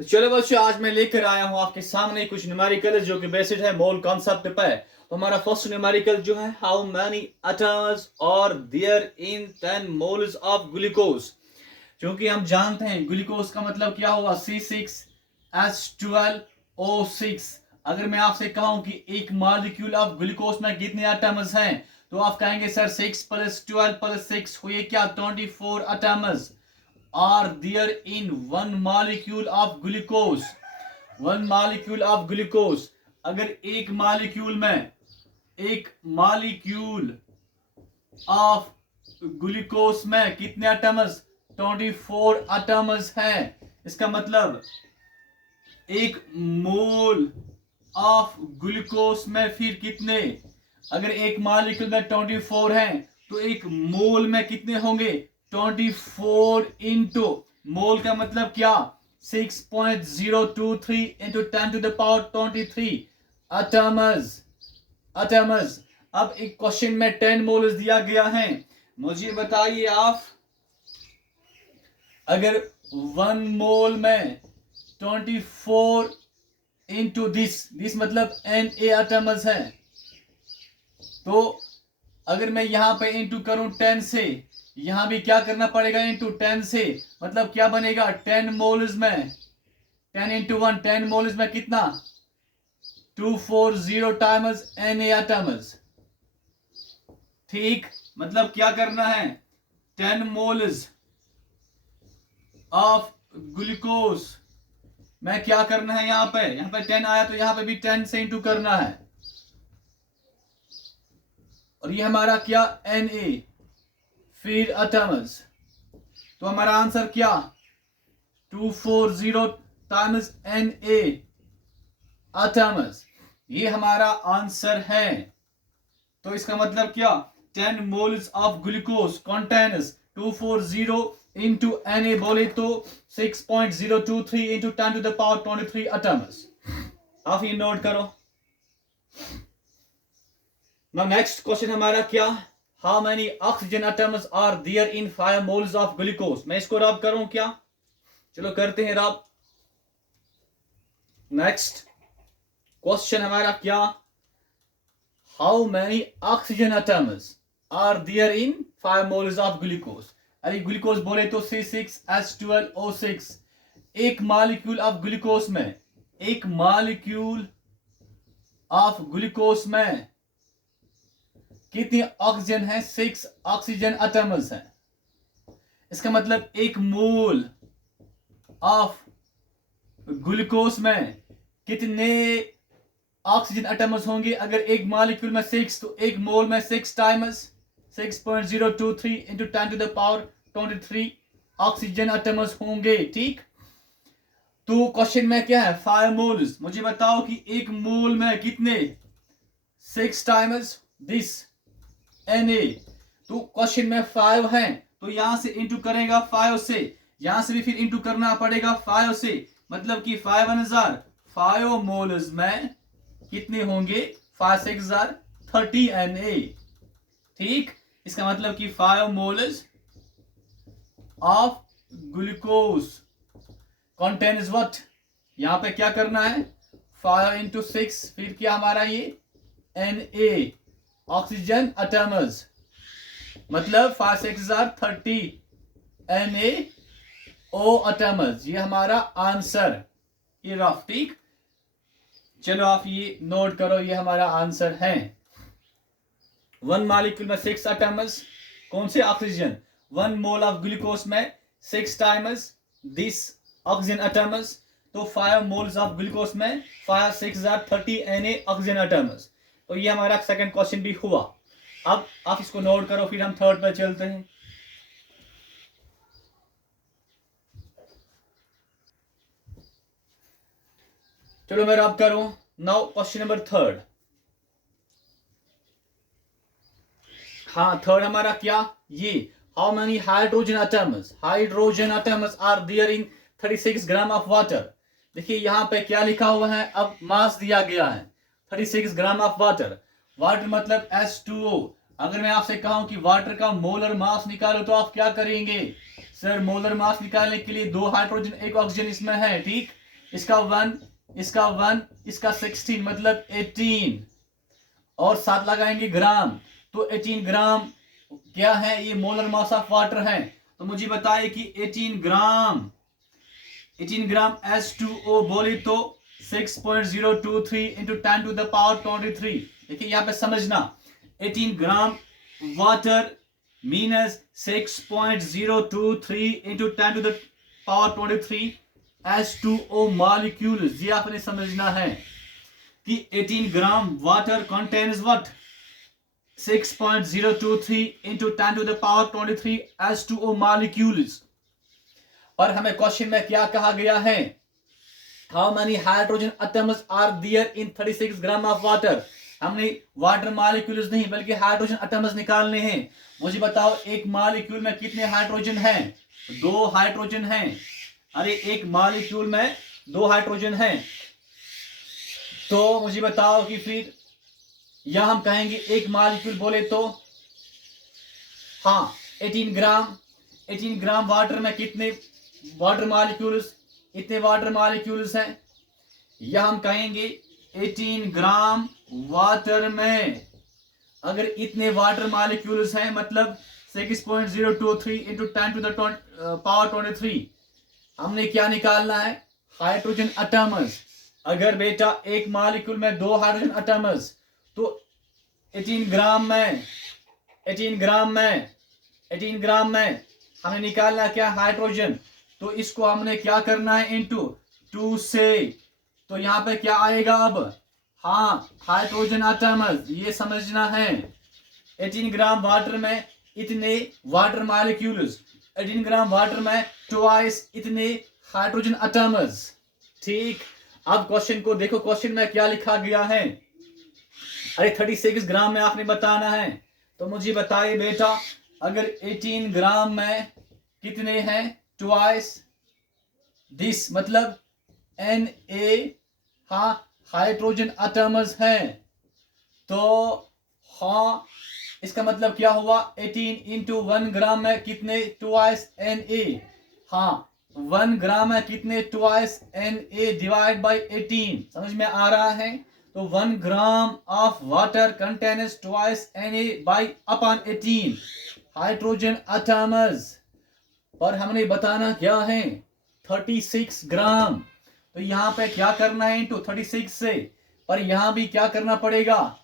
तो चलो बच्चों, आज मैं लेकर आया हूं आपके सामने कुछ न्यूमेरिकल जो कि बेस्ड है मोल कॉन्सेप्ट पे। तो हमारा फर्स्ट न्यूमेरिकल जो है, how many atoms are there in 10 moles of glucose. क्योंकि हम जानते हैं ग्लूकोज का मतलब क्या हुआ, C6H12O6। अगर मैं आपसे कहूं कि एक मॉलिक्यूल ऑफ ग्लूकोज में कितने एटम्स हैं, तो आप कहेंगे सर 6 + 12 + 6 हुए क्या, 24 atoms are there in one molecule of glucose. One molecule of glucose. अगर एक मॉलिक्यूल ऑफ ग्लूकोज में कितने एटम्स, 24 एटम्स हैं। इसका मतलब एक मोल ऑफ ग्लूकोज में फिर कितने, अगर एक मॉलिक्यूल में 24 हैं तो एक मोल में कितने होंगे, 24 इंटू, मोल का मतलब क्या, 6.023 इंटू 10⁻23 एटम्स। अब एक क्वेश्चन में 10 मोल्स दिया गया है। मुझे बताइए आप, अगर 1 मोल में 24 इंटू दिस मतलब Na एटम्स है, तो अगर मैं यहां पे इंटू करूं 10 से, यहां भी क्या करना पड़ेगा, इंटू 10 से, मतलब क्या बनेगा, 10 मोल्स में 10 इंटू 1, 10 मोल्स में कितना, 240 टाइम्स Na एटम्स। ठीक, मतलब क्या करना है, 10 मोल्स ऑफ ग्लूकोज में क्या करना है, यहां पे 10 आया तो यहां पे भी 10 से इंटू करना है। और ये हमारा क्या, Na फिर एटम्स। तो हमारा आंसर क्या, 240 टाइम्स Na एटम्स, ये हमारा आंसर है। तो इसका मतलब क्या, 10 moles of glucose contains 240 into Na, बोले तो 6.023 इंटू 10⁻23 एटम्स। आप ये नोट करो। Now नेक्स्ट क्वेश्चन हमारा क्या, how many oxygen atoms are there in 5 moles of glucose. मैं इसको रब करूं क्या, चलो करते हैं रब। नेक्स्ट क्वेश्चन हमारा क्या, how many oxygen atoms are there in 5 moles of glucose. अरे ग्लूकोज बोले तो C6H12O6। एक मॉलिक्यूल ऑफ ग्लूकोज में, एक मॉलिक्यूल ऑफ ग्लूकोज में कितनी ऑक्सीजन है, 6 ऑक्सीजन एटम्स हैं। इसका मतलब एक मोल ऑफ ग्लूकोज में कितने ऑक्सीजन एटम्स होंगे, अगर एक मॉलिक्यूल में 6 तो एक मोल में 6 टाइम्स 6.023 इंटू 10⁻23 ऑक्सीजन एटम्स होंगे। ठीक, तो क्वेश्चन में क्या है, 5 मोल्स। मुझे बताओ कि एक मोल में कितने, 6 टाइम्स दिस Na। तो क्वेश्चन में 5 है तो यहां से इंटू करेगा 5 से, यहां से भी फिर इंटू करना पड़ेगा 5 से, मतलब कि 5 मोल्स में कितने होंगे, 5 6 30 Na। ठीक, इसका मतलब कि 5 moles of glucose contains what, यहां पे क्या करना है, 5 इंटू 6 फिर क्या हमारा ये Na ऑक्सीजन एटम्स, मतलब 5 6 30 NaO एटम्स, ये हमारा आंसर, ये रफ। ठीक, चलो आप ये नोट करो, ये हमारा आंसर है। 1 मॉलिक्यूल में 6 एटम्स, कौन से, ऑक्सीजन। 1 मोल ऑफ ग्लूकोज में 6 टाइम्स दिस ऑक्सीजन एटम्स, तो 5 मोल्स ऑफ ग्लूकोज में 5 6 30 Na ऑक्सीजन एटम्स। तो ये हमारा सेकंड क्वेश्चन भी हुआ। अब आप इसको नोट करो, फिर हम थर्ड पे चलते हैं। चलो मैं रब करूं। Now question number third. हाँ, थर्ड हमारा क्या, ये how many hydrogen atoms are there in 36 gram of water. देखिए यहाँ पे क्या लिखा हुआ है, अब मास दिया गया है 36 ग्राम ऑफ वाटर। वाटर मतलब H2O। अगर मैं आपसे कहूं कि वाटर का मोलर मास निकालो तो आप क्या करेंगे, सर मोलर मास निकालने के लिए 2 हाइड्रोजन 1 ऑक्सीजन इसमें है। ठीक, इसका 1, इसका 1, इसका 16 मतलब 18 और साथ लगाएंगे ग्राम, तो 18 ग्राम क्या है, ये मोलर मास ऑफ वाटर है। तो मुझे बताइए कि 18 ग्राम H2O बोले तो 6.023 इंटू 10 टू द पावर 23। देखिए यहाँ पे समझना, 18 gram water means 6.023 into 10 to the power 23 H2O molecules. ये आपने समझना है कि 18 gram water contains what, 6.023 into 10 to the power 23 H2O molecules। और हमें क्वेश्चन में क्या कहा गया है, how many hydrogen atoms are there in 36 gram of water. हमने वाटर मॉलिक्यूल्स नहीं बल्कि हाइड्रोजन एटम्स निकालने हैं। मुझे बताओ एक मॉलिक्यूल में कितने हाइड्रोजन हैं, 2 हाइड्रोजन हैं। अरे एक मॉलिक्यूल में 2 हाइड्रोजन हैं, तो मुझे बताओ कि फिर या हम कहेंगे एक मॉलिक्यूल बोले तो, हाँ 18 ग्राम वाटर में कितने वाटर मॉलिक्यूल्स, इतने वाटर मॉलिक्यूल्स हैं। या हम कहेंगे 18 ग्राम वाटर में अगर इतने वाटर मॉलिक्यूल्स हैं मतलब 6.023 इंटू 10 टू द पावर 23। हमने क्या निकालना है, हाइड्रोजन एटम्स। अगर बेटा एक मॉलिक्यूल में 2 हाइड्रोजन एटम्स, तो 18 ग्राम में हमें निकालना क्या, हाइड्रोजन। तो इसको हमने क्या करना है, इनटू 2 से। तो यहाँ पे क्या आएगा अब, हाँ हाइड्रोजन एटम्स, ये समझना है। 18 ग्राम वाटर में इतने वाटर मॉलिक्यूल्स, 18 ग्राम वाटर में ट्वाइस इतने हाइड्रोजन एटम्स। ठीक, अब क्वेश्चन को देखो, क्वेश्चन में क्या लिखा गया है। अरे 36 ग्राम में आपने बताना है, तो मुझे बताइए बेटा अगर 18 ग्राम में कितने हैं, ट्वाइस दिस मतलब Na, हाँ हाइड्रोजन एटम्स हैं। तो हाँ इसका मतलब क्या हुआ, 18 इंटू 1 ग्राम में कितने, ट्वाइस Na। हाँ 1 ग्राम में कितने, ट्वाइस Na डिवाइड बाई 18। समझ में आ रहा है। तो 1 ग्राम of water contains twice Na by upon 18 hydrogen atoms. और हमने बताना क्या है, 36 ग्राम। तो यहाँ पे क्या करना है, इंटू 36 से। पर यहाँ भी क्या करना पड़ेगा,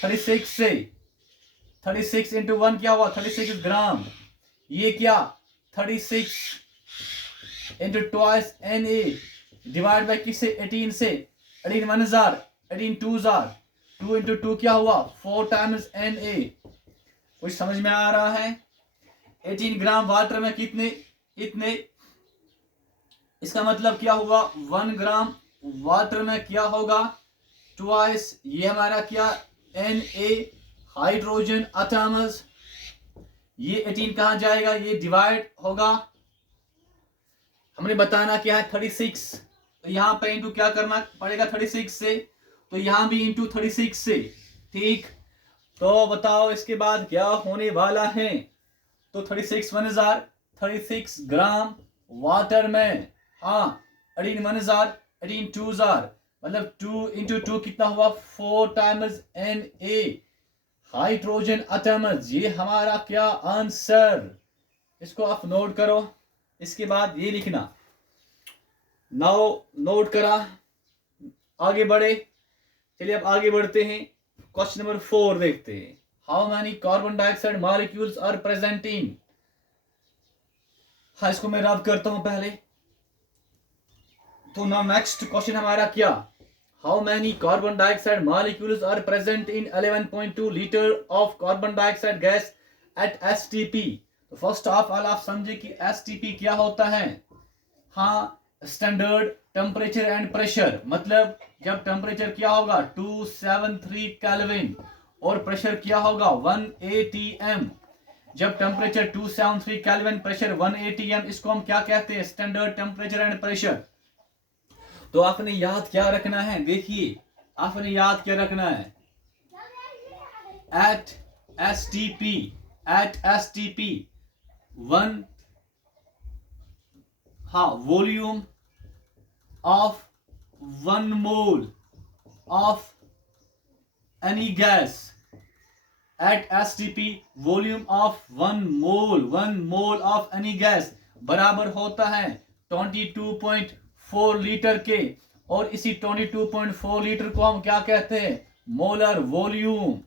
36 से, 36 इंटू 1 क्या हुआ, 36 ग्राम। ये क्या 36 into twice Na divide by किससे, 18 से। 18 1 जार, 18 2 जार, 2 इंटू 2 क्या हुआ, 4 टाइम्स Na। कुछ समझ में आ रहा है। 18 ग्राम वाटर में कितने, इतने। इसका मतलब क्या हुआ, 1 ग्राम वाटर में क्या होगा, ट्वाइस ये हमारा क्या, Na हाइड्रोजन एटम्स। ये 18 कहां जाएगा, ये डिवाइड होगा। हमने बताना क्या है, 36। तो यहाँ पे इंटू क्या करना पड़ेगा, 36 से। तो यहाँ भी इंटू 36 से। ठीक, तो बताओ इसके बाद क्या होने वाला है। तो 36 1 जार, 36 ग्राम वाटर में, हाँ 18 1 जार, 18 2 जार, मतलब 2 इंटू 2 कितना हुआ, 4 टाइम्स Na हाइड्रोजन एटम्स। ये हमारा क्या आंसर। इसको आप नोट करो। इसके बाद ये लिखना, नाउ नोट करा, आगे बढ़े। चलिए अब आगे बढ़ते हैं, क्वेश्चन नंबर 4 देखते हैं। How many carbon dioxide molecules are present in. हाँ इसको मैं रब करता हूं पहले। तो नाउ नेक्स्ट क्वेश्चन हमारा क्या, how many carbon dioxide molecules are present in 11.2 litre of carbon dioxide gas at STP। तो फर्स्ट ऑफ ऑल आप समझे कि STP क्या होता है। हाँ स्टैंडर्ड टेम्परेचर एंड प्रेशर, मतलब जब टेम्परेचर क्या होगा 273 केल्विन और प्रेशर क्या होगा 1 atm। जब टेम्परेचर 273 केल्विन, प्रेशर 1 atm, इसको हम क्या कहते हैं, स्टैंडर्ड टेम्परेचर एंड प्रेशर। तो आपने याद क्या रखना है, देखिए आपने याद क्या रखना है, एट STP 1, हाँ volume of 1 mole of any gas at STP, volume of 1 mole of any gas बराबर होता है 22.4 लीटर के। और इसी 22.4 लीटर को हम क्या कहते हैं? Molar volume.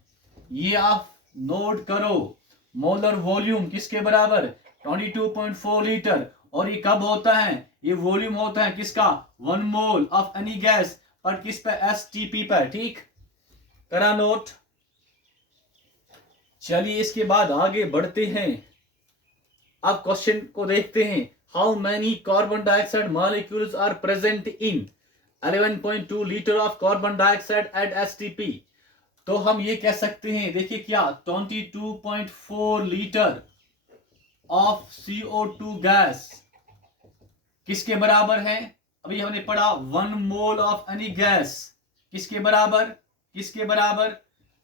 ये आप नोट करो, मोलर वॉल्यूम किसके बराबर? 22.4 लीटर। और ये कब होता है? ये वॉल्यूम होता है किसका? 1 मोल ऑफ एनी गैस पर किस पे? एसटीपी पर। ठीक, करा नोट। चलिए इसके बाद आगे बढ़ते हैं। अब क्वेश्चन को देखते हैं। How many carbon dioxide molecules are present in 11.2 litre of carbon dioxide at STP. तो हम ये कह सकते हैं, देखिए क्या, 22.4 लीटर ऑफ CO2 गैस किसके बराबर है? अभी हमने पढ़ा 1 मोल ऑफ एनी गैस किसके बराबर? किसके बराबर?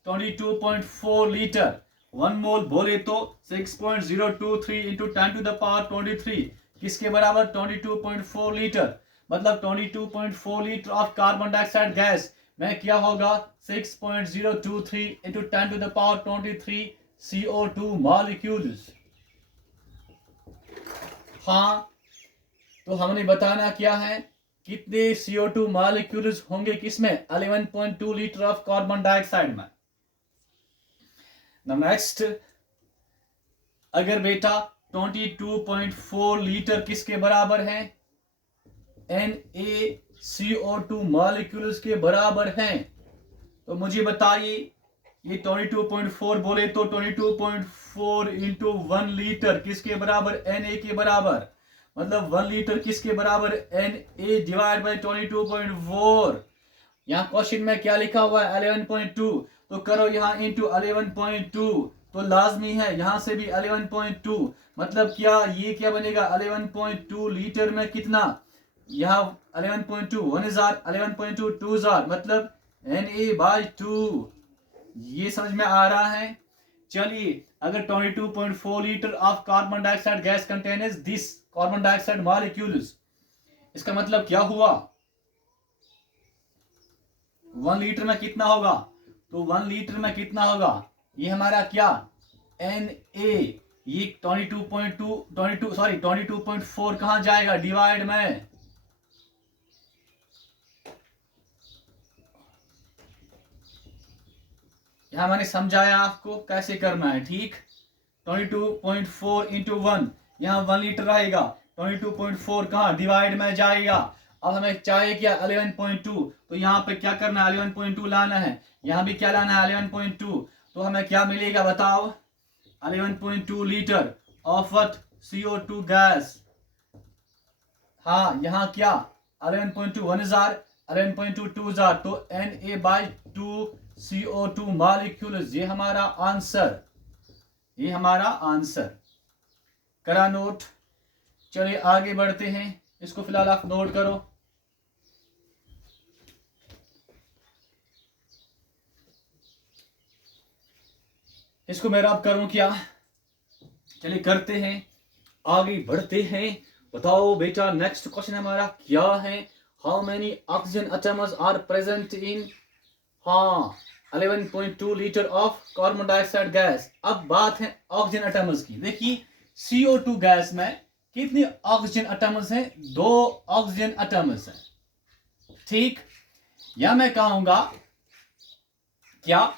22.4 लीटर। 1 मोल बोले तो 6.023 इंटू 10 टू द पावर 23 किसके बराबर? 22.4 लीटर। मतलब 22.4 litre of carbon dioxide gas में क्या होगा? 6.023 into 10 to the power 23 CO2 molecules. हाँ, तो हमने बताना क्या है, कितने CO2 मॉलिक्यूल्स होंगे किसमें? 11.2 लीटर ऑफ कार्बन डाइऑक्साइड में। नेक्स्ट, अगर बेटा 22.4 लीटर किसके बराबर है? NaCO2 मॉलिक्यूल्स के बराबर हैं। तो मुझे बताइए, ये 22.4 बोले तो 22.4 इंटू 1 लीटर किसके बराबर? Na के बराबर। मतलब 1 लीटर किसके बराबर? Na divide by 22.4। यहाँ क्वेश्चन में क्या लिखा हुआ है? 11.2। तो करो यहाँ इंटू 11.2, तो लाजमी है यहाँ से भी 11.2। मतलब क्या, ये क्या बनेगा? 11.2 लीटर में कितना? यहाँ 11.2 1 हजार, 11.2 2 हजार, मतलब Na/2। ये समझ में आ रहा है? चलिए, अगर 22.4 litre of carbon dioxide gas contains this carbon dioxide molecules, इसका मतलब क्या हुआ? 1 लीटर में कितना होगा? तो 1 लीटर में कितना होगा? ये हमारा क्या? Na। ये 22.4 कहां जाएगा? डिवाइड में। यहां मैंने समझाया आपको कैसे करना है। ठीक, 22.4 इंटू 1, यहाँ 1 लीटर रहेगा, 22.4 कहाँ? डिवाइड में जाएगा। अब हमें चाहिए क्या? 11.2। तो यहाँ पे क्या करना है? 11.2 लाना है। यहाँ भी क्या लाना है? 11.2। तो हमें क्या मिलेगा बताओ? 11.2 litre of what? CO2 gas. हाँ, यहाँ क्या? 11.2 1 हजार, 11.2 2 हजार, तो Na/2 CO2 मॉलिक्यूल्स। ये हमारा आंसर, ये हमारा आंसर। करा नोट। चलिए आगे बढ़ते हैं। इसको फिलहाल आप नोट करो। इसको मैं रब करूं क्या? चलिए करते हैं, आगे बढ़ते हैं। बताओ बेटा, नेक्स्ट क्वेश्चन हमारा क्या है? How many oxygen atoms are present in, हाँ, 11.2 litre of carbon dioxide gas. अब बात है ऑक्सीजन एटम्स की। देखिए CO2 गैस में कितने ऑक्सीजन एटम्स हैं? 2 ऑक्सीजन एटम्स हैं। ठीक, या मैं कहूंगा क्या,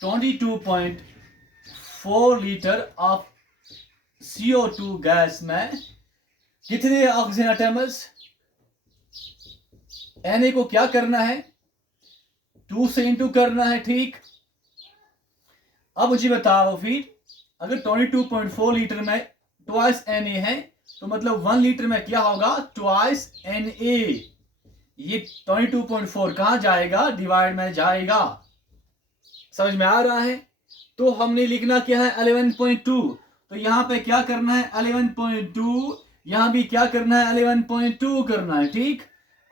22.4 लीटर ऑफ CO2 गैस में कितने ऑक्सीजन एटम्स? Na को क्या करना है? 2 से इंटू करना है। ठीक, अब मुझे बताओ फिर, अगर 22.4 लीटर में ट्वाइस Na है, तो मतलब 1 लीटर में क्या होगा? Twice Na। ये 22.4 कहां जाएगा? डिवाइड में जाएगा। समझ में आ रहा है? तो हमने लिखना क्या है? 11.2। तो यहां पे क्या करना है? 11.2। यहां भी क्या करना है? 11.2 करना है। ठीक,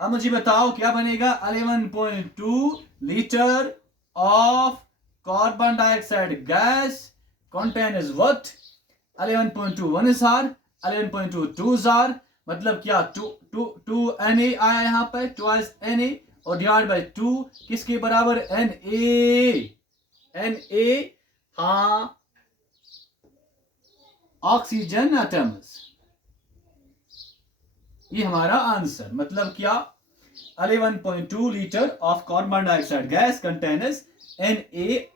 अब मुझे बताओ क्या बनेगा? 11.2 litre of carbon dioxide gas contains what? 11.2 1 हजार, 11.2 2 हजार, मतलब क्या, टू एन ए आया यहाँ पे, ट्वाइस एन ए और डिवाइड बाय 2 किसके बराबर, एन ए, हाँ ऑक्सीजन एटम्स। ये हमारा आंसर, मतलब क्या, 11.2 litre of carbon dioxide gas contains Na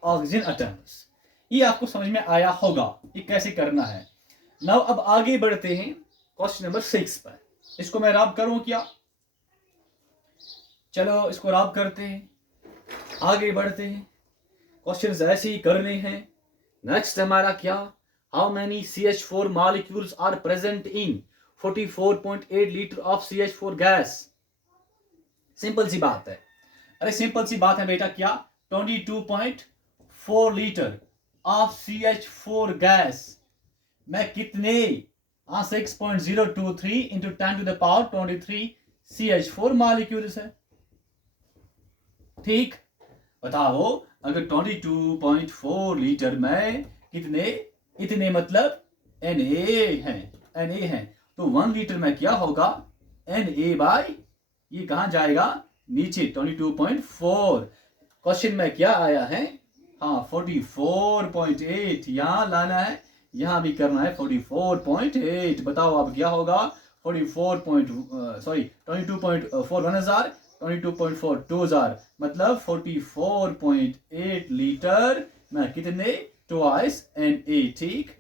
oxygen atoms. ये आपको समझ में आया होगा ये कैसे करना है। नाउ अब आगे बढ़ते हैं क्वेश्चन नंबर 6 पर। इसको मैं रब करूं क्या, चलो इसको रब करते हैं, आगे बढ़ते हैं। क्वेश्चन ऐसे ही करने हैं। नेक्स्ट हमारा क्या, how many CH4 molecules are present in 44.8 litre of CH4 gas. Simple सी बात है, अरे सिंपल सी बात है बेटा, क्या 22.4 लीटर ऑफ CH4 गैस में कितने 6.023 into 10 to the power 23 CH4 molecules है। ठीक, बताओ अगर 22.4 लीटर में कितने, इतने मतलब Na हैं, तो 1 लीटर में क्या होगा, Na बाय ये कहां जाएगा, नीचे 22.4। क्वेश्चन में क्या आया है, हाँ 44.8 यहां लाना है, यहां भी करना है 44.8। बताओ अब क्या होगा, 22.4 1000, 22.4 2000, मतलब 44.8 लीटर में कितने, ट्वाइस Na। ठीक,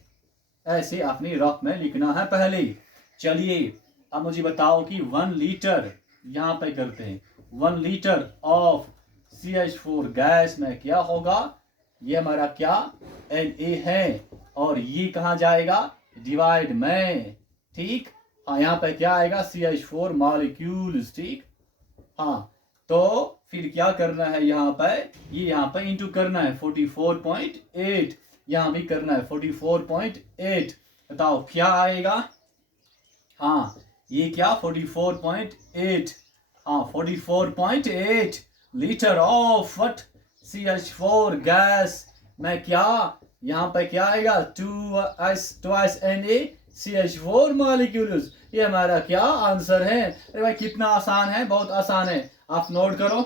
ऐसे अपनी रफ में लिखना है पहले। चलिए अब मुझे बताओ कि 1 लीटर, यहां पे करते हैं 1 लीटर ऑफ CH4 गैस में क्या होगा, ये हमारा क्या Na है, और ये कहां जाएगा, डिवाइड में। ठीक, हाँ यहाँ पे क्या आएगा, CH4 मॉलिक्यूल्स। ठीक, हाँ तो फिर क्या करना है, यहाँ पे ये यहाँ पे इंटू करना है 44.8, यहां भी करना है 44.8। बताओ क्या आएगा, हाँ ये क्या 44.8, हाँ 44.8 litre of what CH4 gas में क्या, यहाँ पे क्या आएगा, 2s Na CH4 मॉलिक्यूल्स। ये हमारा क्या आंसर है। अरे भाई कितना आसान है, बहुत आसान है, आप नोट करो।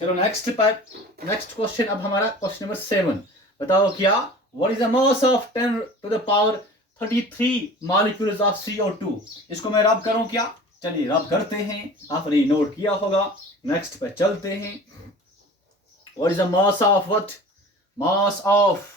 चलो नेक्स्ट क्वेश्चन अब हमारा क्वेश्चन नंबर 7। बताओ क्या, what is the mass of 10 to the power 33 molecules of CO2। इसको मैं रब करूं क्या, चलिए रब करते हैं, आपने नोट किया होगा। नेक्स्ट पे चलते हैं। What is the mass of what, mass of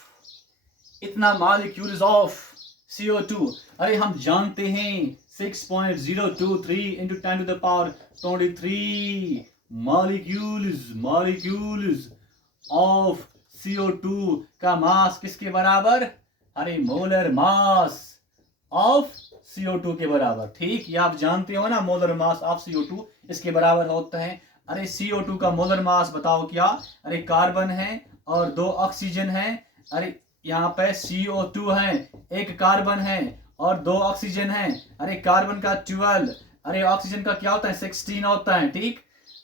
इतना मॉलिक्यूल्स ऑफ CO2। अरे हम जानते हैं 6.023 into 10 to the power 23 molecules of CO2 का मास किसके बराबर, अरे मोलर मास ऑफ CO2 के बराबर। ठीक, ये आप जानते हो ना, मोलर मास ऑफ CO2 इसके बराबर होता है। अरे CO2 का मोलर मास बताओ क्या, अरे कार्बन है और 2 ऑक्सीजन है। अरे यहाँ पे CO2 है, 1 कार्बन है और 2 ऑक्सीजन है। अरे कार्बन का 12, अरे ऑक्सीजन का क्या होता है, 16 होता है। ठीक,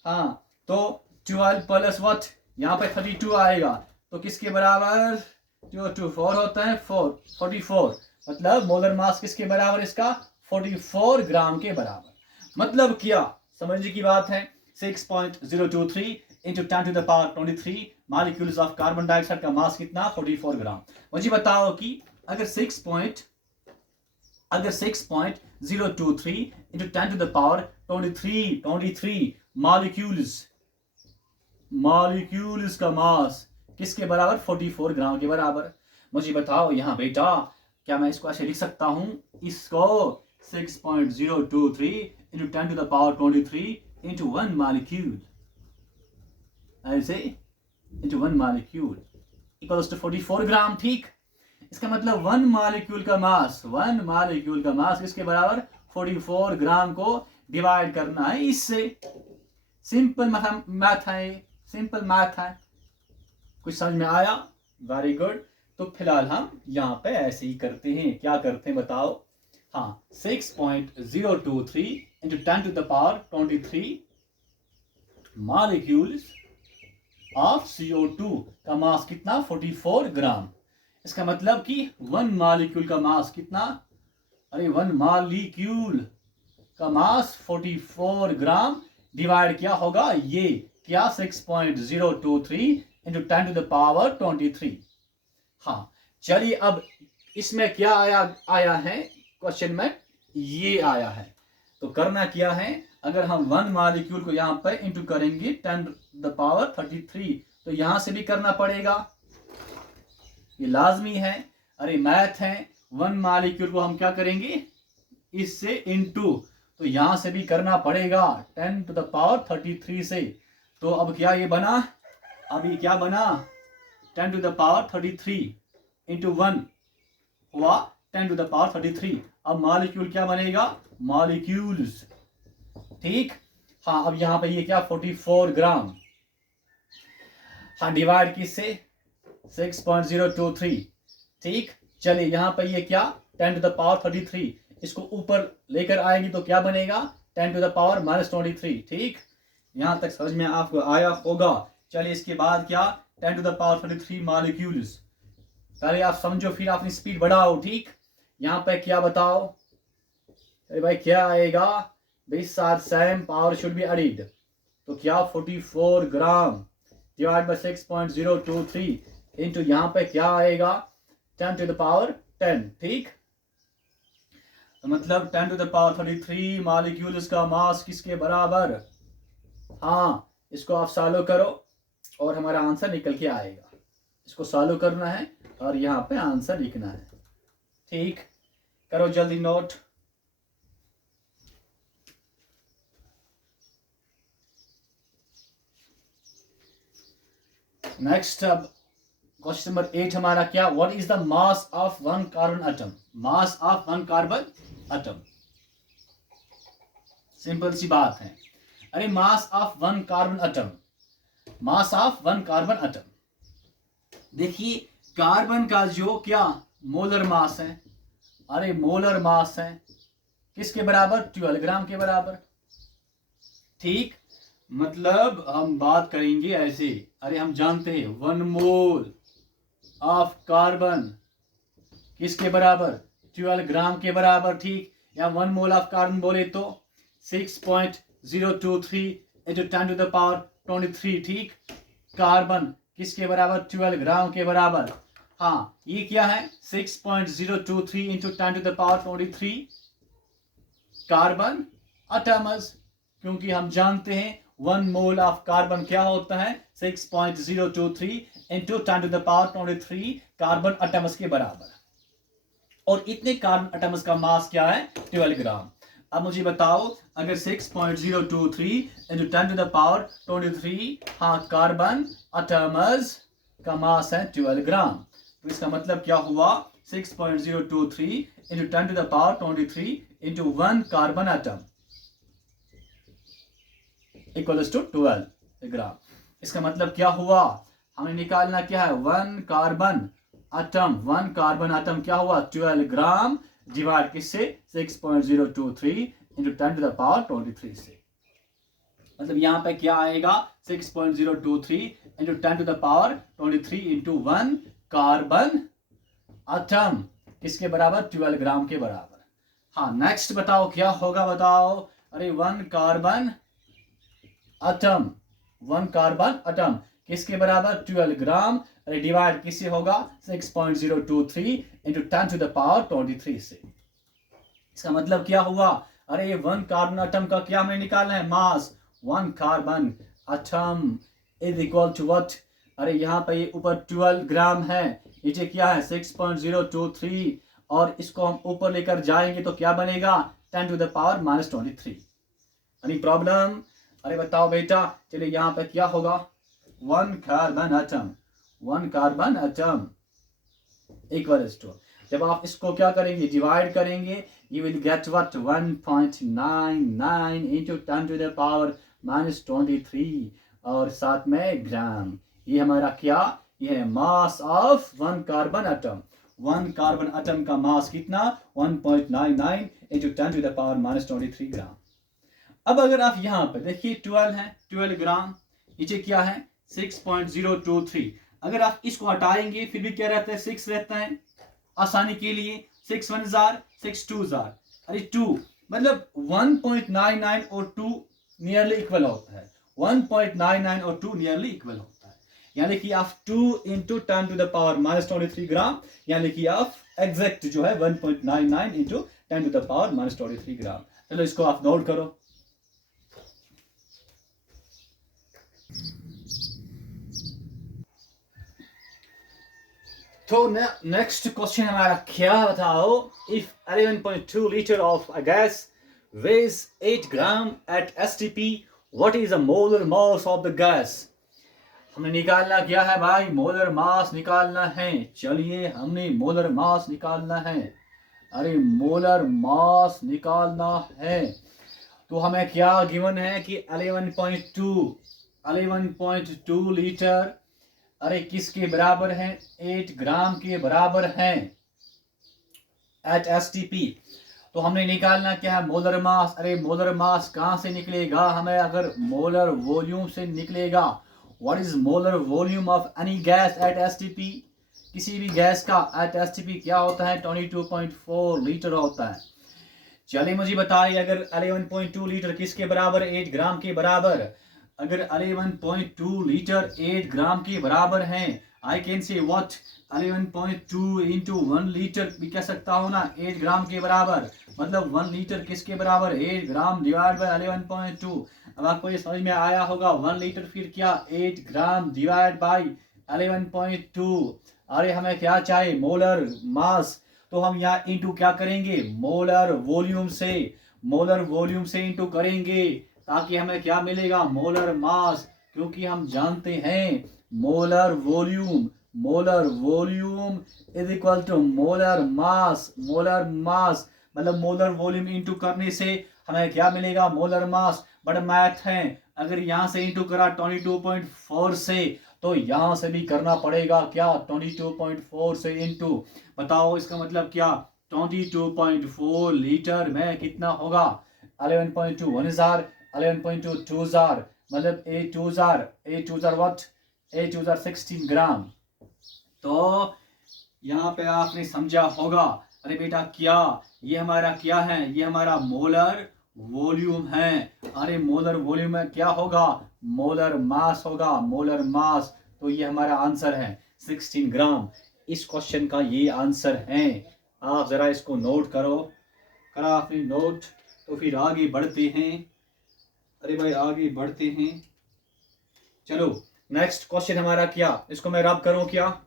हाँ तो 12 प्लस व्हाट, यहाँ पे 32 आएगा, तो किसके बराबर, जो 4 होता है 44, मतलब मोलर मास किसके बराबर, इसका 44 ग्राम के बराबर। मतलब क्या, समझने की बात है, 6.023 into 10 to the power 23 molecules of carbon dioxide का मास कितना, 44 ग्राम। मुझे बताओ कि अगर 6.023 into 10 to the power 23 molecules का मास किसके बराबर, 44 ग्राम के बराबर। मुझे बताओ यहाँ बेटा, क्या मैं इसको ऐसे लिख सकता हूं, इसको 6.023 into 10 to the power 23 into 1 molecule, ऐसे into 1 molecule equals to 44 gram. ठीक, इसका मतलब 1 मॉलिक्यूल का मास किसके बराबर, 44 ग्राम को डिवाइड करना है इससे। सिंपल मैथ है, कुछ समझ में आया, वेरी गुड। तो फिलहाल हम यहाँ पे ऐसे ही करते हैं, क्या करते हैं बताओ, हाँ 6.023 into 10 to the power 23 molecules of CO2 का मास कितना 44 ग्राम। इसका मतलब कि वन मॉलिक्यूल का मास कितना, अरे वन मॉलिक्यूल का मास 44 ग्राम डिवाइड क्या होगा, ये क्या 6.023 इंटू 10 टू द पावर 23। हाँ चलिए अब इसमें क्या आया है क्वेश्चन में, ये आया है। तो करना क्या है, अगर हम वन मॉलिक्यूल को यहाँ पर इंटू करेंगे 10 टू द पावर 33, तो यहां से भी करना पड़ेगा, ये लाजमी है। अरे मैथ है, वन मॉलिक्यूल को हम क्या करेंगे इससे इंटू, तो यहां से भी करना पड़ेगा 10 टू द पावर 33 से। तो अब क्या ये बना, अभी क्या बना 10 टू द पावर 33 इंटू 1 हुआ 10 टू द पावर 33। अब मॉलिक्यूल क्या बनेगा, मॉलिक्यूल्स, ठीक। हाँ अब यहाँ पे ये क्या 44 ग्राम, हाँ डिवाइड किससे 6.023, ठीक। चलिए यहाँ पे ये क्या 10 टू द पावर 33, इसको ऊपर लेकर आएंगे तो क्या बनेगा 10 टू द पावर -23, ठीक। यहाँ तक समझ में आपको आया होगा। चलिए इसके बाद क्या 10 टू द पावर 33 मॉलिक्यूल्स, पहले आप समझो फिर अपनी स्पीड बढ़ाओ, ठीक। यहाँ पे क्या बताओ, अरे भाई क्या आएगा, this are same power should be added, तो क्या 44 ग्राम डिवाइड बाय 6.023 इंटू यहाँ पे क्या आएगा 10 टू द पावर 10, ठीक। तो मतलब 10 टू द पावर 33 मॉलिक्यूल्स का मास किसके बराबर, हाँ इसको आप सॉल्व करो और हमारा आंसर निकल के आएगा। इसको सॉल्व करना है और यहाँ पे आंसर लिखना है, ठीक। करो जल्दी नोट। नेक्स्ट अब क्वेश्चन नंबर 8 हमारा क्या, what is the mass of one carbon atom, mass of one carbon atom. Simple सी बात है, अरे mass of one carbon atom, mass of one carbon atom, देखिए कार्बन का जो क्या मोलर मास है, अरे मोलर मास है किसके बराबर 12 ग्राम के बराबर, ठीक। मतलब हम बात करेंगे ऐसे, अरे हम जानते हैं 1 मोल ऑफ कार्बन किसके बराबर 12 ग्राम के बराबर, ठीक। या 1 मोल ऑफ कार्बन बोले तो 6.023 इंटू 10 टू द पावर 23, ठीक। कार्बन किसके बराबर 12 ग्राम के बराबर, हाँ ये क्या है 6.023 into 10 to the power 23 carbon atoms, क्योंकि हम जानते हैं 1 मोल ऑफ कार्बन क्या होता है 6.023 into 10 to the power 23 carbon atoms के बराबर, और इतने कार्बन एटम्स का मास क्या है 12 ग्राम। अब मुझे बताओ अगर 6.023 इंटू 10 टू द पावर 23, हाँ कार्बन एटम्स का मास है 12 ग्राम, तो इसका मतलब क्या हुआ 6.023 into 10 to the power 23 into 1 carbon atom equals to 12 gram. इसका मतलब क्या हुआ, हमें निकालना क्या है 1 कार्बन एटम क्या हुआ 12 ग्राम डिवाइड किससे 6.023 इंटू 10 टू द पावर 23 से। मतलब यहाँ पे क्या आएगा 6.023 into 10 to the power 23 into 1 carbon atom किसके बराबर 12 ग्राम के बराबर। हाँ नेक्स्ट बताओ क्या होगा, बताओ अरे 1 कार्बन एटम किसके बराबर 12 ग्राम, अरे डिवाइड किससे होगा 6.023 इंटू 10 टू द पावर 23 से। इसका मतलब क्या हुआ, अरे ये 1 कार्बन एटम का क्या हमें निकालना है mass, 1 carbon atom is equal to what, अरे यहाँ पे ये ऊपर 12 ग्राम है, नीचे क्या है 6.023, और इसको हम ऊपर लेकर जाएंगे तो क्या बनेगा 10 to the power -23। Any problem, अरे बताओ बेटा। चलिए यहाँ पे क्या होगा 1 कार्बन एटम इक्वल्स टू, जब आप इसको क्या करेंगे डिवाइड करेंगे, you will get what 1.99 into 10 to the power -23 और साथ में ग्राम। ये हमारा क्या, ये है mass of 1 carbon atom. 1 carbon atom का मास कितना 1.99 into 10 to the power -23 ग्राम। अब अगर आप यहाँ पर देखिए 12 है 12 ग्राम, नीचे क्या है 6.023। अगर आप इसको हटाएंगे फिर भी क्या रहता है, 6 रहता है। आसानी के लिए 6 1 जार 6 2 जार, अरे 2 मतलब 1.99 और 2 नियरली इक्वल होता है। 1.99 और 2 नियरली इक्वल होता है, यानी कि आप 2 इंटू 10 टू द पावर -23 ग्राम, यानी कि आप एग्जैक्ट जो है 1.99 इंटू 10 टू द पावर -23 ग्राम। चलो इसको आप नोट करो। तो नेक्स्ट क्वेश्चन हमारा क्या, बताओ, if 11.2 litre of a gas weighs 8 gram at STP, what is the molar mass of the gas? हमने निकालना क्या है भाई, मोलर मास निकालना है। चलिए हमने मोलर मास निकालना है, अरे मोलर मास निकालना है। तो हमें क्या गिवन है कि 11.2 लीटर, अरे किसके बराबर है, 8 ग्राम के बराबर है एट STP। तो हमने निकालना क्या है, मोलर मास। अरे मोलर मास कहाँ से निकलेगा, हमें अगर मोलर वॉल्यूम से निकलेगा। What is molar volume of any gas at STP, किसी भी गैस का एट STP क्या होता है, 22.4 लीटर होता है। चलिए मुझे बताइए, अगर 11.2 लीटर किसके बराबर, 8 ग्राम के बराबर। अगर 11.2 लीटर 8 ग्राम के बराबर हैं, I can say what 11.2 into 1 litre भी कह सकता हूँ ना, 8 ग्राम के बराबर। मतलब 1 लीटर किसके बराबर, 8 ग्राम डिवाइड बाय 11.2। अब आपको ये समझ में आया होगा, 1 लीटर फिर क्या, 8 ग्राम डिवाइड बाय 11.2। अरे हमें क्या चाहिए, मोलर मास। तो हम यहाँ इंटू क्या करेंगे, मोलर वॉल्यूम से, मोलर वॉल्यूम से इंटू करेंगे, ताकि हमें क्या मिलेगा, मोलर मास। क्योंकि हम जानते हैं molar volume, molar volume is equal to molar mass. Molar mass मतलब मोलर वॉल्यूम इंटू करने से हमें क्या मिलेगा, मोलर मास। बड़ा मैथ है, अगर यहाँ से इंटू करा 22.4 से, तो यहाँ से भी करना पड़ेगा क्या, 22.4 से इंटू। बताओ इसका मतलब क्या, 22.4 लीटर में कितना होगा, 11.2 1 जार, 11.2 2 जार, मतलब 8 2 जार व्हाट, 8 2 जार 16 ग्राम। तो यहाँ पे आपने समझा होगा, अरे बेटा क्या, ये हमारा क्या है, ये हमारा मोलर वॉल्यूम है। अरे मोलर वॉल्यूम में क्या होगा, मोलर मास होगा, मोलर मास। तो ये हमारा आंसर है 16 ग्राम। इस क्वेश्चन का ये आंसर है। आप जरा इसको नोट करो, करा आपने नोट, तो फिर आगे बढ़ते हैं। अरे भाई आगे बढ़ते हैं, चलो नेक्स्ट क्वेश्चन हमारा क्या, इसको मैं रब करूं क्या,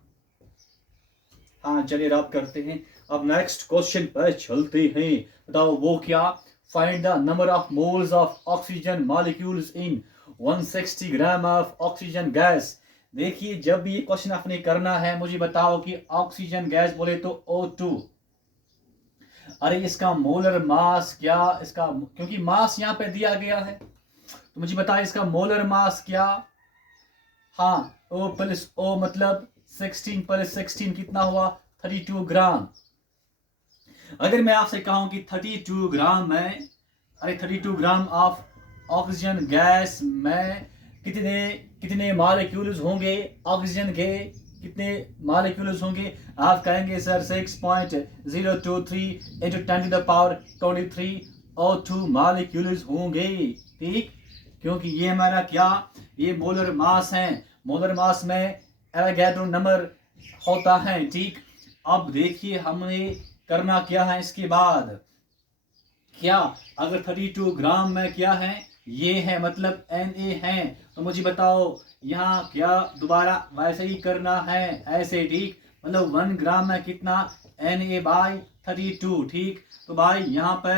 हाँ चलिए रब करते हैं। अब नेक्स्ट क्वेश्चन पर चलते हैं। बताओ वो क्या, find the number of moles of oxygen molecules in 160 gram of oxygen gas. देखिए जब भी ये क्वेश्चन आपने करना है, मुझे बताओ कि ऑक्सीजन गैस बोले तो O2, अरे इसका मोलर मास क्या, इसका क्योंकि मास यहाँ पे दिया गया है, तो मुझे बताइए इसका मोलर मास क्या। हाँ O प्लस O मतलब 16 प्लस 16 कितना हुआ, 32 ग्राम। अगर मैं आपसे कहूं कि 32 ग्राम में, अरे 32 ग्राम ऑफ ऑक्सीजन गैस में कितने कितने मॉलिक्यूल्स होंगे, ऑक्सीजन के कितने मॉलिक्यूल्स होंगे, आप कहेंगे sir 6.023 into 10 to the power 23 O2 molecules होंगे। ठीक, क्योंकि ये हमारा क्या, ये मोलर मास है। मोलर मास में एवोगैड्रो नंबर होता है। ठीक, अब देखिए हमने करना क्या है इसके बाद, क्या अगर 32 ग्राम में क्या है, ये है मतलब Na है, तो मुझे बताओ यहाँ क्या दोबारा वैसे ही करना है, ऐसे। ठीक, मतलब 1 ग्राम में कितना, Na/32। ठीक, तो भाई यहाँ पे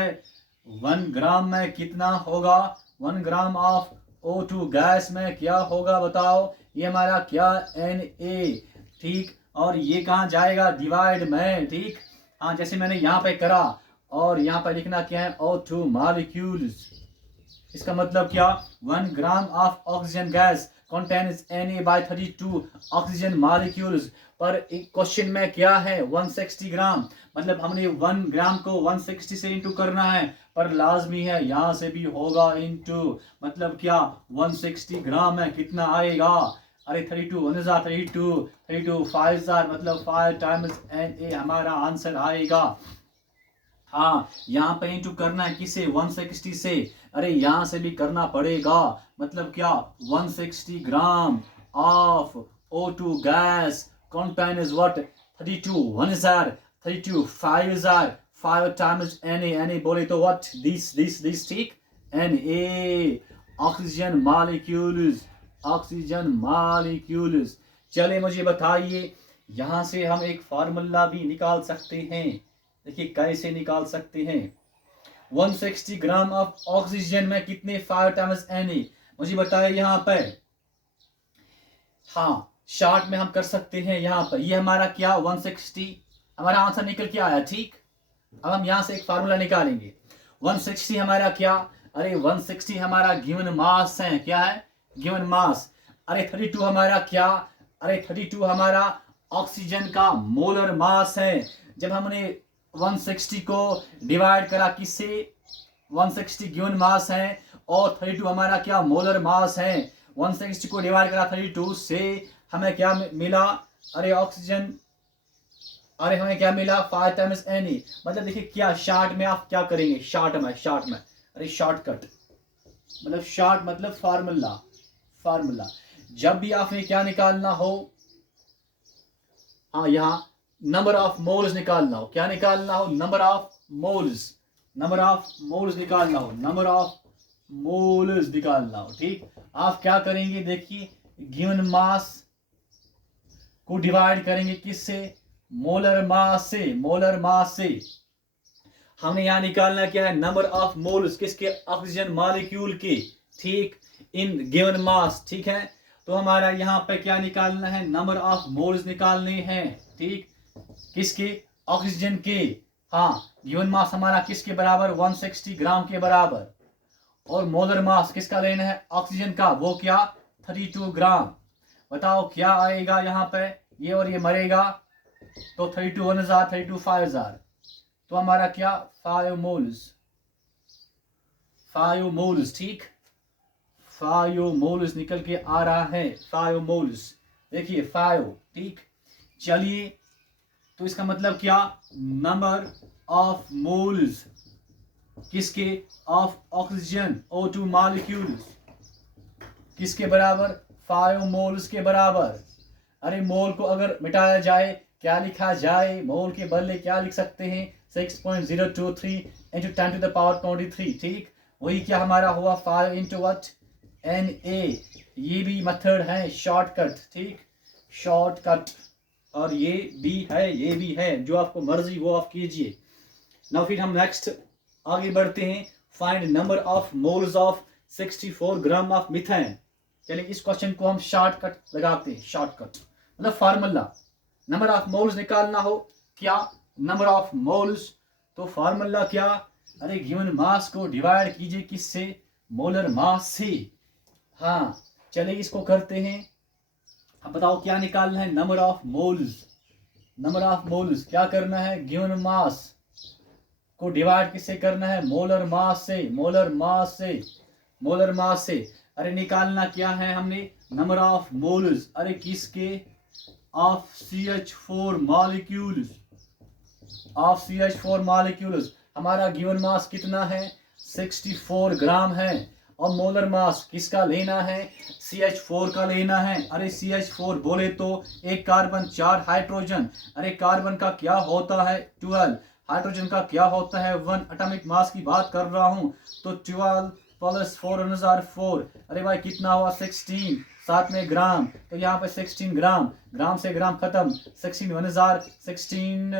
1 ग्राम में कितना होगा, 1 ग्राम ऑफ O2 गैस में क्या होगा बताओ, ये हमारा क्या Na। ठीक, और ये कहाँ जाएगा, डिवाइड में। ठीक, हाँ जैसे मैंने यहाँ पे करा, और यहाँ पे लिखना क्या है, O2 मॉलिक्यूल्स। इसका मतलब क्या, 1 gram of oxygen gas contains Na/32 oxygen molecules. पर एक क्वेश्चन में क्या है 160 ग्राम, मतलब हमने 1 ग्राम को 160 से इंटू करना है, पर लाजमी है यहाँ से भी होगा इंटू। मतलब क्या 160 ग्राम में कितना आएगा, अरे 32 1 जार 32, 32 5 जार मतलब 5 टाइम्स Na हमारा आंसर आएगा। हाँ, यहाँ पे इंटू करना है किसे 160 से, अरे यहाँ से भी करना पड़ेगा, मतलब क्या 160 gram of O2 gas contain is what 32 1 jar 32 5 jar 5 times Na बोले तो what this ठीक Na ऑक्सीजन मॉलिक्यूल्स। चले मुझे बताइए, यहाँ से हम एक फार्मूला भी निकाल सकते हैं। देखिए कैसे निकाल सकते हैं। 160 ग्राम ऑफ ऑक्सीजन में कितने 5 टाइम्स Na, मुझे बताइए यहाँ पर। हाँ, शॉर्ट में हम कर सकते हैं यहाँ पर। ये हमारा क्या 160 हमारा आंसर निकल के आया, ठीक। अब हम यहाँ से एक फार्मूला निकालेंगे। 160 हमारा क्या, अरे 160 हमारा गिवन मास है, क्या है गिवन मास। अरे 32 हमारा क्या, अरे 32 हमारा ऑक्सीजन का मोलर मास है। जब हमने 160 को डिवाइड करा किससे, 160 गिवन मास है और 32 हमारा क्या मोलर मास है। 160 को डिवाइड करा 32 से हमें क्या मिला, अरे ऑक्सीजन, अरे हमें क्या मिला 5 टाइम्स Na। मतलब देखिए क्या शॉर्ट में आप क्या करेंगे, शॉर्ट में अरे शॉर्टकट मतलब शॉर्ट मतलब फार्मूला जब भी आपने क्या निकालना हो, हाँ यहाँ नंबर ऑफ मोल्स निकालना हो, क्या निकालना हो नंबर ऑफ मोल्स निकालना हो, ठीक। आप क्या करेंगे, देखिए गिवन मास को डिवाइड करेंगे किससे, मोलर मास से। हमने यहाँ निकालना क्या है, नंबर ऑफ मोल्स किसके, ऑक्सीजन मॉलिक्यूल के, ठीक, इन गिवन मास, ठीक है। तो हमारा यहाँ पे क्या निकालना है, नंबर ऑफ मोल्स निकालने हैं, ठीक, किसके, ऑक्सीजन के। हाँ, गिवन मास हमारा किसके बराबर 160 ग्राम के बराबर, और मोलर मास किसका लेना है, ऑक्सीजन का, वो क्या 32 ग्राम। बताओ क्या आएगा यहाँ पे, ये और ये मरेगा तो 32 1 जार 32 5 जार, तो हमारा क्या 5 मोल्स, ठीक, 5 मोल्स निकल के आ रहा है, 5 मोल्स, देखिए 5, ठीक। चलिए तो इसका मतलब क्या, नंबर ऑफ मोल्स किसके, ऑफ ऑक्सीजन O2 मॉलिक्यूल्स किसके बराबर, 5 मोल्स के बराबर। अरे मोल को अगर मिटाया जाए क्या लिखा जाए, मोल के बदले क्या लिख सकते हैं 6.023 into 10 to the power 23, ठीक। वही क्या हमारा हुआ 5 into what Na। ये भी मेथड है शॉर्टकट, ठीक, शॉर्टकट, और ये भी है, जो आपको मर्जी वो आप कीजिए ना। फिर हम नेक्स्ट आगे बढ़ते हैं। Find number of moles of 64 gram of methane. चलिए इस क्वेश्चन को हम शॉर्टकट लगाते हैं, शॉर्टकट मतलब फार्मूला। नंबर ऑफ मोल्स निकालना हो, क्या नंबर ऑफ मोल्स, तो फार्मूला क्या, अरे गिवन मास को डिवाइड कीजिए किससे, मोलर मास से। हाँ चलिए इसको करते हैं। अब बताओ क्या निकालना है, नंबर ऑफ मोल्स क्या करना है, गिवन मास को डिवाइड किससे करना है, मोलर मास से। अरे निकालना क्या है हमने, नंबर ऑफ मोल्स, अरे किसके, ऑफ CH4 मॉलिक्यूल्स। हमारा गिवन मास कितना है 64 ग्राम है, और मोलर मास किसका लेना है, CH4 का लेना है। अरे CH4 बोले तो एक कार्बन 4 हाइड्रोजन, अरे कार्बन का क्या होता है 12, हाइड्रोजन का क्या होता है 1, एटॉमिक मास की बात कर रहा हूं तो 12 + 4 1 जार 4, अरे भाई कितना हुआ 16, साथ में ग्राम, तो यहाँ पे 16 ग्राम से ग्राम खत्म, 16 1 जार 16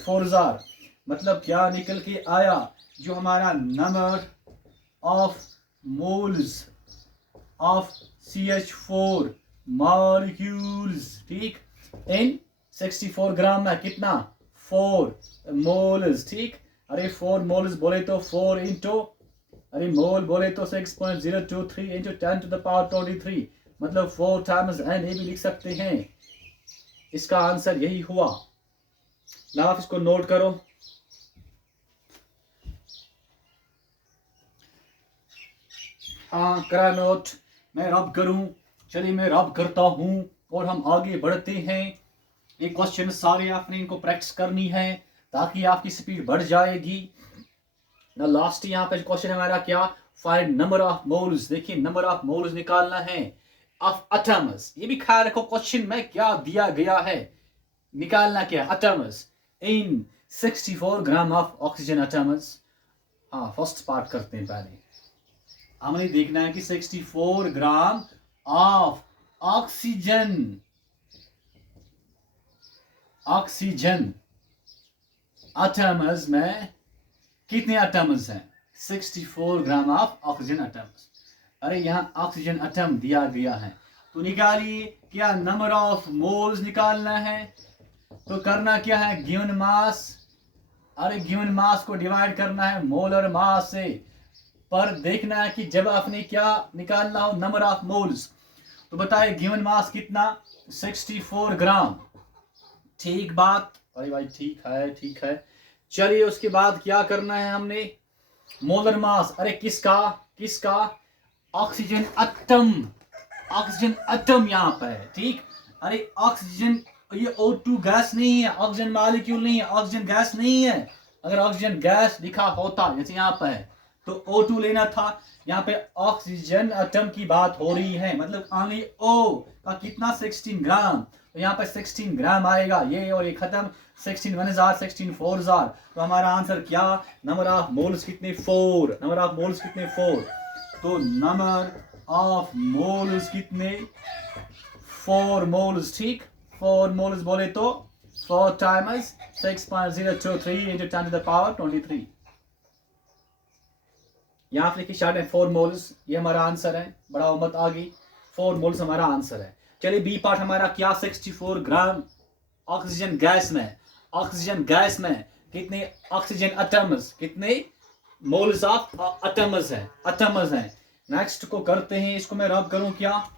4 जार, मतलब क्या निकल के आया, जो हमारा number of moles of CH4 molecules, ठीक, इन 64 ग्राम में कितना 4 मोल्स, ठीक। अरे 4 मोल्स बोले तो 4 इंटू, अरे मोल बोले तो 6.023 into 10 to the power 23, मतलब 4 टाइम्स Na भी लिख सकते हैं। इसका आंसर यही हुआ। ना आप इसको नोट करो। हाँ करा नोट, मैं रब करूं चलिए मैं रब करता हूँ और हम आगे बढ़ते हैं। ये क्वेश्चन सारे आपने इनको प्रैक्टिस करनी है ताकि आपकी स्पीड बढ़ जाएगी। लास्ट यहाँ पे क्वेश्चन हमारा क्या, फाइंड नंबर ऑफ मोल्स। देखिए नंबर ऑफ मोल्स निकालना है ऑफ एटम्स। ये भी ख्याल रखो क्वेश्चन में क्या दिया गया है, निकालना क्या atoms in 64 gram of oxygen atoms. हाँ फर्स्ट पार्ट करते हैं पहले। हमने देखना है कि 64 ग्राम ऑफ ऑक्सीजन एटम्स में कितने एटम्स हैं, 64 ग्राम ऑफ ऑक्सीजन एटम्स। अरे यहाँ ऑक्सीजन एटम दिया गया है तो निकालिए क्या नंबर ऑफ मोल्स निकालना है। तो करना क्या है, गिवन मास, अरे गिवन मास को डिवाइड करना है मोलर मास से। पर देखना है कि जब आपने क्या निकालना हो नंबर ऑफ मोल्स, तो बताए गिवन मास कितना, 64 ग्राम। ठीक बात, अरे भाई ठीक है। चलिए उसके बाद क्या करना है हमने, मोलर मास, अरे किसका ऑक्सीजन एटम यहाँ पर है। ठीक, अरे ऑक्सीजन, ये O2 गैस नहीं है, ऑक्सीजन मॉलिक्यूल नहीं है, ऑक्सीजन गैस नहीं है। अगर ऑक्सीजन गैस लिखा होता जैसे यहाँ पर है तो O2 लेना था। यहाँ पे ऑक्सीजन एटम की बात हो रही है, मतलब ओनली O का कितना 16 ग्राम, तो यहाँ पे 16 ग्राम आएगा। ये और ये खत्म, 16 1 जार 16 4 जार। तो हमारा आंसर क्या, नंबर ऑफ मोल्स कितने 4, नंबर ऑफ मोल्स कितने 4। तो नंबर ऑफ मोल्स कितने 4 मोल्स। ठीक, 4 मोल्स बोले तो 4 times 6.023 into 10 to the power 23। यहाँ लिखी शॉर्ट है 4 मोल्स, ये हमारा आंसर है। बड़ा मत आ गई, 4 मोल्स हमारा आंसर है। चलिए बी पार्ट हमारा क्या, 64 ग्राम ऑक्सीजन गैस में कितने ऑक्सीजन एटम्स, कितने मोल्स ऑफ एटम्स हैं। नेक्स्ट को करते हैं, इसको मैं रब करूं क्या,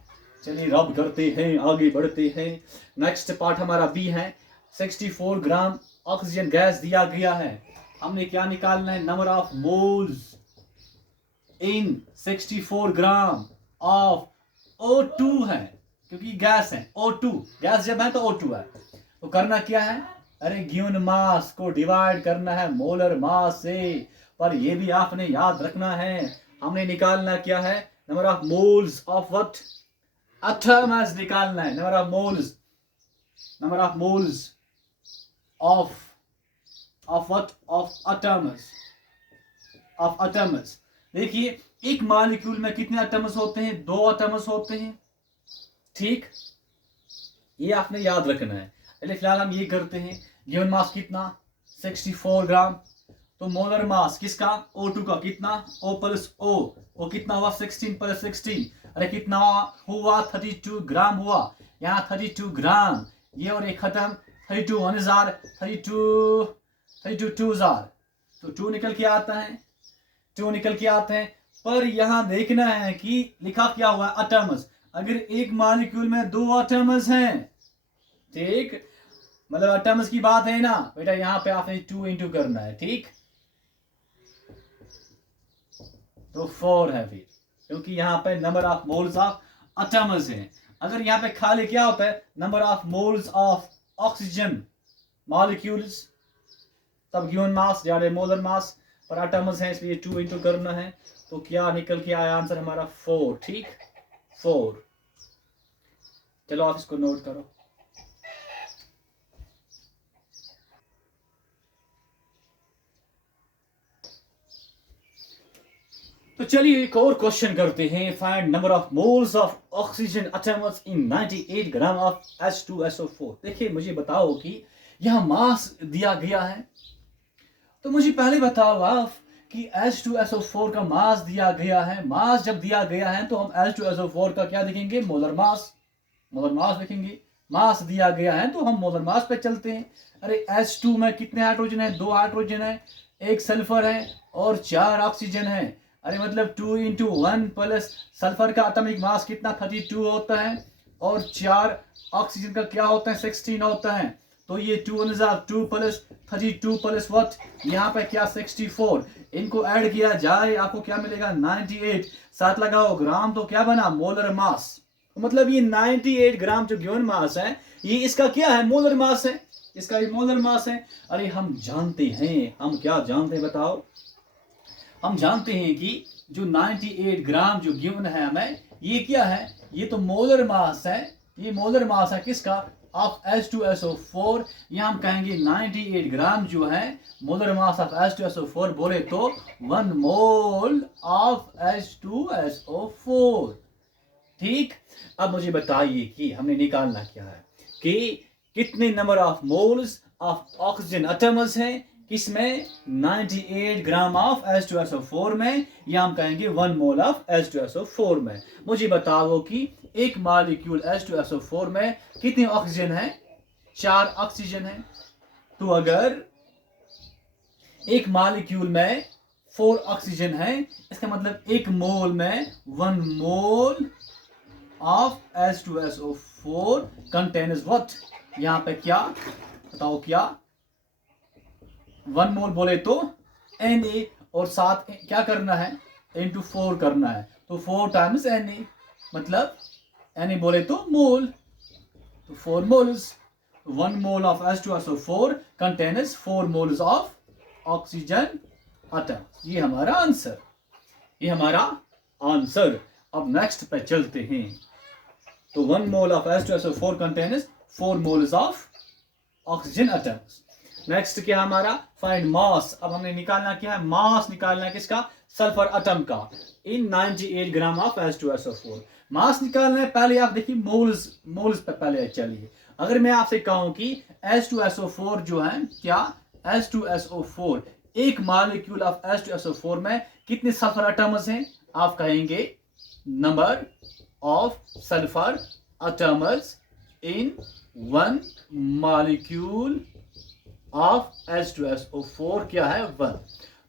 चलिए रब करते हैं, आगे बढ़ते हैं। नेक्स्ट पार्ट हमारा बी है, 64 ग्राम ऑक्सीजन गैस दिया गया है। हमने क्या निकालना है, number of moles in 64 gram of O2 है, क्योंकि गैस है O2, गैस जब है तो O2 है। तो करना क्या है, अरे गिवन मास को डिवाइड करना है मोलर मास से। पर ये भी आपने याद रखना है, हमने निकालना क्या है, number of moles of what atoms निकालना है। Number of moles of what, of atoms. देखिए एक मॉलिक्यूल में कितने एटम्स होते हैं, 2 एटम्स होते हैं। ठीक, ये आपने याद रखना है। चलिए फिलहाल हम ये करते हैं, गिवन मास कितना 64 ग्राम, तो मोलर मास किसका, O2 का कितना, O प्लस O, वो कितना हुआ 16 प्लस 16, अरे कितना हुआ 32 ग्राम हुआ। यहाँ 32 ग्राम, ये और एक खत्म, 32 1 जार 32 2 जार, तो 2 निकल के आता है। पर यहाँ देखना है कि लिखा क्या हुआ एटम्स। अगर एक मॉलिक्यूल में 2 एटम्स हैं, ठीक, मतलब एटम्स की बात है ना बेटा, यहाँ पे आपने 2 इंटू करना है। ठीक, तो 4 है फिर, क्योंकि यहाँ पे number of moles of atoms हैं। अगर यहाँ पे खाली क्या होता है, number of moles of oxygen molecules, तब गिवन मास ज्यादा मोलर मास, पर एटम्स हैं इसलिए 2 इंटू करना है। तो क्या निकल के आया आंसर हमारा 4। ठीक, 4। चलो आप इसको नोट करो। तो चलिए एक और क्वेश्चन करते हैं, find number of moles of oxygen atoms in 98 gram of H2SO4। देखिए मुझे बताओ कि यहां मास दिया गया है, तो मुझे पहले बताओ आप कि H2SO4 का मास दिया गया है। मास जब दिया गया है तो हम H2SO4 का क्या लिखेंगे, मोलर मास लिखेंगे। मास दिया गया है तो हम मोलर मास पे चलते हैं। अरे H2 में कितने हाइड्रोजन है, 2 हाइड्रोजन है, 1 सल्फर है और 4 ऑक्सीजन है। अरे मतलब 2 इंटू 1 प्लस सल्फर का एटॉमिक मास कितना 32 होता है और 4 ऑक्सीजन का क्या होता है 16 होता है। तो ये 2 2 प्लस 32 प्लस व्हाट, यहाँ पे क्या 64, इनको ऐड किया जाए आपको क्या मिलेगा 98। साथ लगाओ ग्राम, तो क्या बना मोलर मास। मतलब ये 98 ग्राम जो गिवन मास है, ये इसका क्या है, मोलर मास है, इसका ये मोलर मास है। अरे हम जानते हैं, हम क्या जानते हैं बताओ, हम जानते हैं कि जो 98 ग्राम जो गिवन है हमें, ये क्या है, ये तो मोलर मास है, ये मोलर मास है किसका, ऑफ H2SO4। यहाँ हम कहेंगे 98 ग्राम जो है मोलर मास ऑफ H2SO4, बोले तो 1 मोल ऑफ H2SO4। ठीक, अब मुझे बताइए कि हमने निकालना क्या है, कि कितने number of moles of oxygen atoms हैं किसमें, 98 ग्राम ऑफ H2SO4 में, या हम कहेंगे 1 मोल ऑफ H2SO4 में। मुझे बताओ कि एक मॉलिक्यूल H2SO4 में कितने ऑक्सीजन है, 4 ऑक्सीजन है। तो अगर एक मॉलिक्यूल में 4 ऑक्सीजन है, इसका मतलब एक मोल में 1 mole of H2SO4 contains what, यहां पे क्या बताओ, क्या 1 मोल बोले तो Na, और साथ क्या करना है, इंटू 4 करना है, तो 4 टाइम्स Na, मतलब Na बोले तो मोल, तो 4 moles. 1 mole of H2SO4 contains 4 moles of oxygen atom. ये हमारा आंसर, ये हमारा आंसर। अब नेक्स्ट पे चलते हैं। तो 1 mole of H2SO4 contains 4 moles of oxygen atoms. Next क्या हमारा, फाइंड मास। अब हमने निकालना क्या है, मास निकालना है किसका, सल्फर एटम का, इन 98 ग्राम ऑफ H2SO4। मास निकालना है, पहले आप देखिए मोल्स, मोल्स पे पहले चलिए। अगर मैं आपसे कहूं कि H2SO4 जो है, क्या H2SO4, एक मॉलिक्यूल ऑफ H2SO4 में कितने सल्फर एटम्स हैं, आप कहेंगे number of sulphur atoms in 1 molecule of H2SO4 क्या है, 1।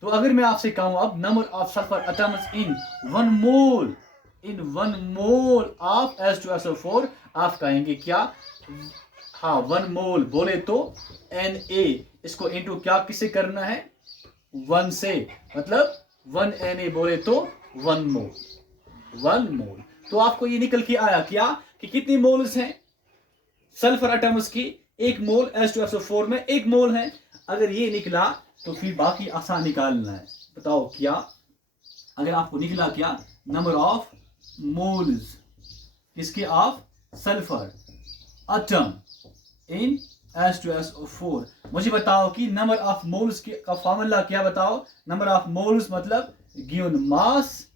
तो अगर मैं आपसे कहूं अब number of sulphur atoms in 1 mole, in 1 mole of H2SO4, आप कहेंगे क्या, हाँ 1 मोल बोले तो Na, इसको इनटू क्या किसे करना है, 1 से, मतलब 1 Na बोले तो 1 मोल, 1 मोल। तो आपको ये निकल के आया क्या, कि कितनी मोल्स हैं सल्फर एटम्स की, एक मोल H2SO4 में 1 मोल है। अगर ये निकला तो फिर बाकी आसान निकालना है। बताओ क्या, अगर आपको निकला क्या, नंबर ऑफ मोल्स किसके, of sulphur atom in H2SO4, मुझे बताओ कि नंबर ऑफ मोल्स का फॉर्मूला क्या, बताओ। नंबर ऑफ मोल्स मतलब given mass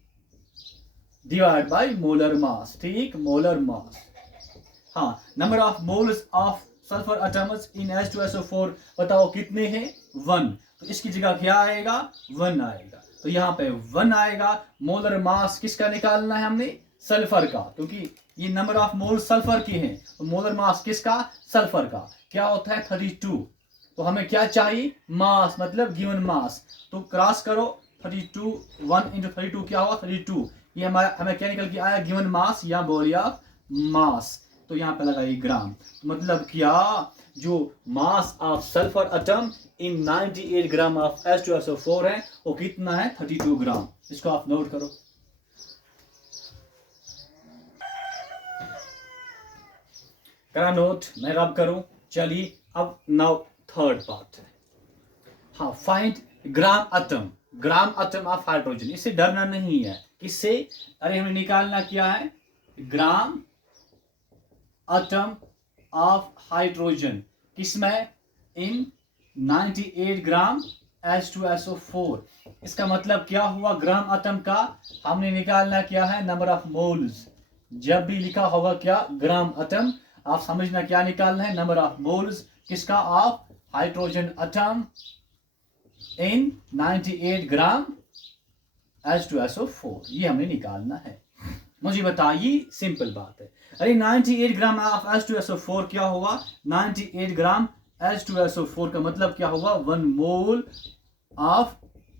divide by molar mass, ठीक, मोलर मास। हाँ, number of moles of sulphur atoms in H2SO4 बताओ कितने हैं, 1। तो इसकी जगह क्या आएगा, 1 आएगा, तो यहाँ पे 1 आएगा। मोलर मास किसका निकालना है हमने, सल्फर का, क्योंकि ये नंबर ऑफ मोल सल्फर की हैं, तो मोलर मास किसका, सल्फर का क्या होता है, 32। तो हमें क्या चाहिए, मास, मतलब गिवन मास। तो क्रॉस करो 32, 1 इंटू 32 क्या हुआ, 32। ये हमारा, हमें क्या निकल के आया, गिवन मास या बोलिए आप मास। तो यहाँ पे लगाइए ग्राम, तो मतलब क्या, जो mass of sulphur atom in 98 gram of H2SO4 है, वो कितना है, 32 ग्राम। इसको आप नोट करो। करा नोट, मैं रब करूं। चलिए अब नाउ थर्ड पार्ट है, हाँ, find gram atom, gram atom of hydrogen. इससे डरना नहीं है, किससे, अरे हमें निकालना क्या है, ग्राम एटम ऑफ हाइड्रोजन, किसमें, इन 98 ग्राम H2SO4। इसका मतलब क्या हुआ, ग्राम एटम का हमने निकालना क्या है, नंबर ऑफ मोल्स। जब भी लिखा होगा क्या, ग्राम एटम, आप समझना क्या निकालना है, नंबर ऑफ मोल्स किसका, of hydrogen atom in 98 gram H2SO4, ये हमें निकालना है। मुझे बताइए, सिंपल बात है। अरे 98 ग्राम ऑफ H2SO4 क्या होगा, 98 ग्राम H2SO4 का मतलब क्या होगा, 1 मोल ऑफ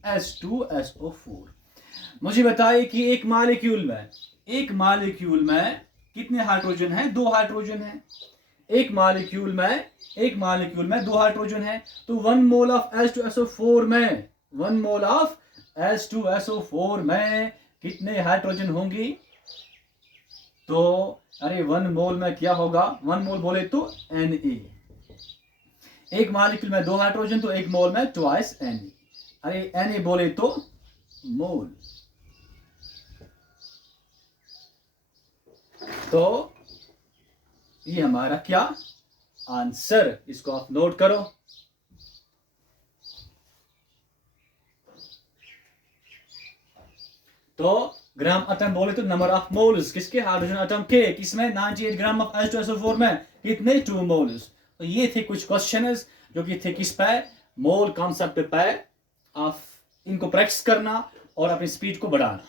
H2SO4। मुझे बताइए कि एक मॉलिक्यूल में कितने हाइड्रोजन हैं, 2 हाइड्रोजन हैं। एक मॉलिक्यूल में 2 हाइड्रोजन है, तो 1 मोल ऑफ H2SO4 में, 1 मोल ऑफ H2SO4 में कितने हाइड्रोजन होंगी, तो अरे 1 मोल में क्या होगा, 1 मोल बोले तो Na, एक मॉलिक्यूल में 2 हाइड्रोजन तो 1 मोल में ट्वाइस Na। अरे Na बोले तो मोल। तो ये हमारा क्या आंसर, इसको आप नोट करो। तो ग्राम एटम बोले तो नंबर ऑफ मोल्स किसके, हाइड्रोजन एटम के, किसमें 98 ग्राम ऑफ H2SO4 में कितने 2 मोल्स। तो ये थे कुछ क्वेश्चंस जो कि थे किस पे, मोल कॉन्सेप्ट पे। आप इनको प्रैक्टिस करना और अपनी स्पीड को बढ़ाना।